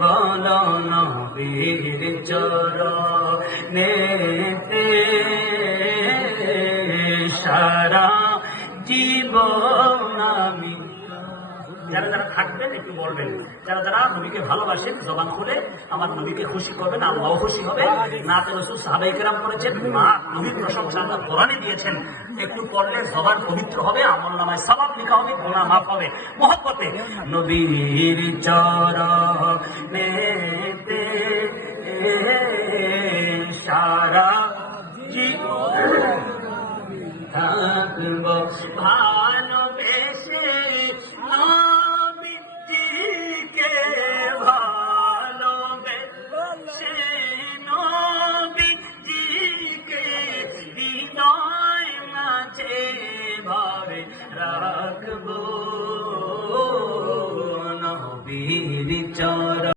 বলো নবীর চরণেতে সারা জীবন আমি। যারা যারা থাকবেন একটু বলবেন, যারা যারা নবীকে ভালোবাসেন জবান খুলে আমার নবীকে খুশি করবেন, আল্লাহও খুশি হবে। নাতে রাসূল সাহাবায়ে কেরাম করেছেন, মা নবীর প্রশংসা আল্লাহ কোরআনে দিয়েছেন, একটু পড়লে জবান পবিত্র হবে, আমলনামায় সওয়াব লেখা হবে, গুনাহ মাফ হবে। মহব্বতে নবীর চরণেতে সারা জীবন থাকবো।